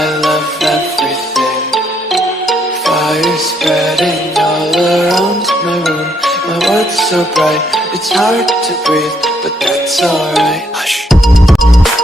I love everything. Fire spreading all around my room. My world's so bright, it's hard to breathe, but that's alright. Hush.